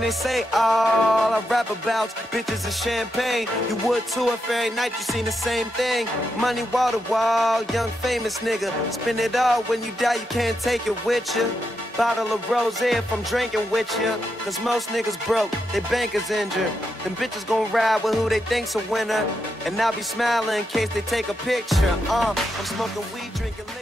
And they say all I rap about's bitches and champagne. You would too if every night you seen the same thing. Money wall to wall, young famous nigga. Spend it all, when you die you can't take it with you. Bottle of rosé if I'm drinking with you. Cause most niggas broke, they bank is injured. Them bitches gon' ride with who they think's a winner. And I'll be smiling in case they take a picture. I'm smoking weed, drinking liquor.